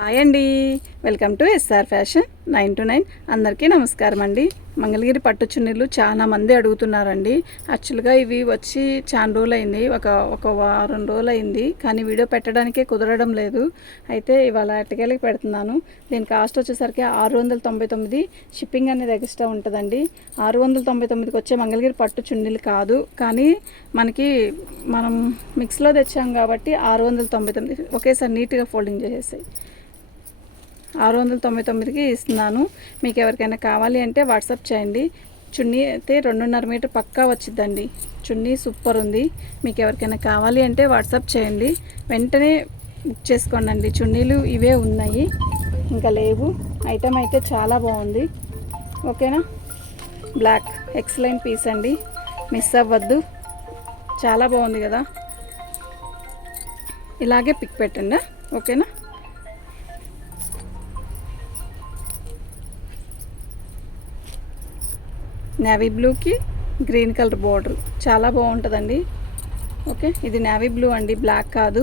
Hi అండి, welcome to SR fashion 929. అందరికీ నమస్కారం అండి. మంగళగిరి పట్టు చున్నీలు చాలా మంది అడుగుతున్నారండి. యాక్చువల్గా ఇవి వచ్చి చాలా రోజులు అయింది, ఒక వారం రోజులు అయింది, కానీ వీడియో పెట్టడానికే కుదరడం లేదు. అయితే ఇవాళ ఎట్టకేళ్ళకి పెడుతున్నాను. దీని కాస్ట్ వచ్చేసరికి 699. షిప్పింగ్ అనేది ఎక్స్ట్రా ఉంటుందండి. 699కి వచ్చే మంగళగిరి పట్టు చున్నీలు కాదు, కానీ మనం మిక్స్లో తెచ్చాం కాబట్టి 699. ఒకేసారి నీట్గా ఫోల్డింగ్ చేసేసాయి. 699కి ఇస్తున్నాను. మీకు ఎవరికైనా కావాలి అంటే వాట్సాప్ చేయండి. చున్నీ అయితే 2.5 మీటర్ పక్కా వచ్చిద్దండి. చున్నీ సూపర్ ఉంది. మీకు ఎవరికైనా కావాలి అంటే వాట్సాప్ చేయండి, వెంటనే బుక్ చేసుకోండి. చున్నీలు ఇవే ఉన్నాయి, ఇంకా లేవు. ఐటమ్ అయితే చాలా బాగుంది. ఓకేనా. బ్లాక్ ఎక్సలెంట్ పీస్ అండి, మిస్ అవ్వద్దు. చాలా బాగుంది కదా. ఇలాగే పిక్ పెట్టండి. ఓకేనా. నేవీ బ్లూకి గ్రీన్ కలర్ బోర్డర్ చాలా బాగుంటుందండి. ఓకే, ఇది నేవీ బ్లూ అండి, బ్లాక్ కాదు.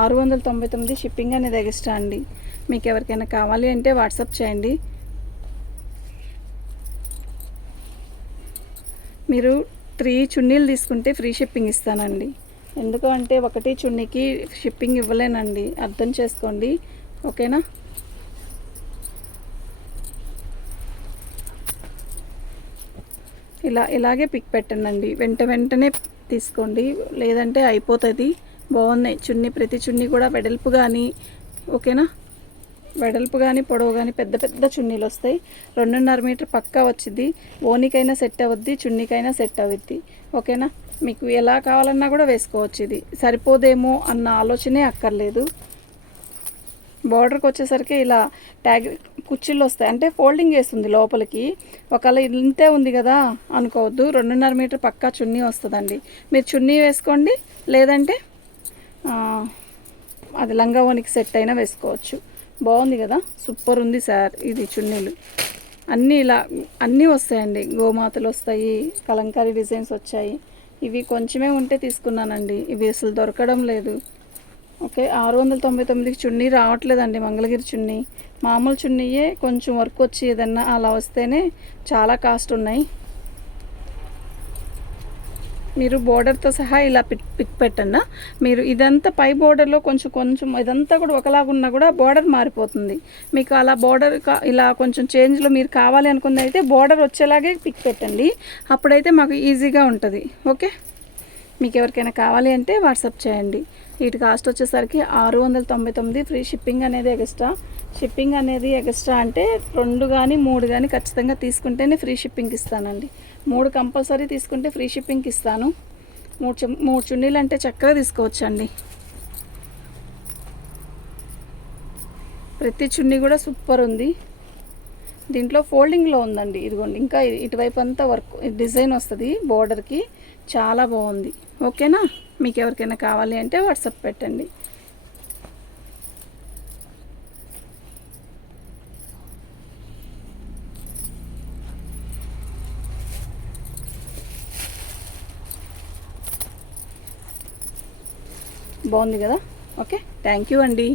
699 షిప్పింగ్ అనేది ఎక్స్ట్రా అండి. మీకు ఎవరికైనా కావాలి అంటే వాట్సాప్ చేయండి. మీరు 3 చున్నీలు తీసుకుంటే ఫ్రీ షిప్పింగ్ ఇస్తానండి. ఎందుకంటే ఒకటి చున్నీకి షిప్పింగ్ ఇవ్వలేనండి, అర్థం చేసుకోండి. ఓకేనా. ఇలాగే పిక్ పెట్టండి, వెంటనే తీసుకోండి, లేదంటే అయిపోతుంది. బాగున్నాయి చున్నీ, ప్రతి చున్నీ కూడా వెడల్పు కానీ, ఓకేనా, వెడల్పు కానీ పొడవు కానీ పెద్ద చున్నీలు వస్తాయి. 2.5 మీటర్ పక్కా వచ్చింది. ఓనికైనా సెట్ అవుద్ది, చున్నీకైనా సెట్ అవుద్ది. ఓకేనా. మీకు ఎలా కావాలన్నా కూడా వేసుకోవచ్చు. ఇది సరిపోదేమో అన్న ఆలోచనే అక్కర్లేదు. బార్డర్కి వచ్చేసరికి ఇలా ట్యాగ్ కుర్చీలు వస్తాయి, అంటే ఫోల్డింగ్ చేస్తుంది లోపలికి. ఒకవేళ ఇంతే ఉంది కదా అనుకోవద్దు, 2.5 మీటర్ పక్కా చున్నీ వస్తుందండి. మీరు చున్నీ వేసుకోండి, లేదంటే అది లంగా ఓనికి సెట్ అయినా వేసుకోవచ్చు. బాగుంది కదా, సూపర్ ఉంది సార్. ఇది చున్నీలు అన్నీ వస్తాయండి. గోమాతలు వస్తాయి, కలంకారీ డిజైన్స్ వచ్చాయి. ఇవి కొంచెమే ఉంటే తీసుకున్నానండి, ఇవి అసలు దొరకడం లేదు. ఓకే, 699కి చున్నీ రావట్లేదండి. మంగళగిరి చున్నీ మామూలు చున్నీయే, కొంచెం వర్క్ వచ్చి ఏదన్నా అలా వస్తేనే చాలా కాస్ట్ ఉన్నాయి. మీరు బోర్డర్తో సహా ఇలా పిక్ పెట్టండి. మీరు ఇదంతా పై బోర్డర్లో కొంచెం ఇదంతా కూడా ఒకలాగున్నా కూడా బోర్డర్ మారిపోతుంది. మీకు అలా బోర్డర్ ఇలా కొంచెం చేంజ్లో మీరు కావాలి అనుకుంది అయితే బోర్డర్ వచ్చేలాగే పిక్ పెట్టండి, అప్పుడైతే మాకు ఈజీగా ఉంటుంది. ఓకే, మీకు ఎవరికైనా కావాలి అంటే వాట్సాప్ చేయండి. వీటి కాస్ట్ వచ్చేసరికి 699. ఫ్రీ షిప్పింగ్ అనేది ఎక్స్ట్రా. షిప్పింగ్ అనేది ఎక్స్ట్రా అంటే 2 కానీ 3 కానీ ఖచ్చితంగా తీసుకుంటేనే ఫ్రీ షిప్పింగ్ ఇస్తానండి. 3 కంపల్సరీ తీసుకుంటే ఫ్రీ షిప్పింగ్ ఇస్తాను. 3 చున్నీలు అంటే చక్కగా తీసుకోవచ్చండి. ప్రతి చున్నీ కూడా సూపర్ ఉంది. దీంట్లో ఫోల్డింగ్లో ఉందండి, ఇదిగోండి. ఇంకా ఇటువైపు అంతా వర్క్ డిజైన్ వస్తుంది బోర్డర్కి, చాలా బాగుంది. ఓకేనా. మీకు ఎవరికైనా కావాలి అంటే వాట్సాప్ పెట్టండి. బాగుంది కదా. ఓకే, థ్యాంక్ యూ అండి.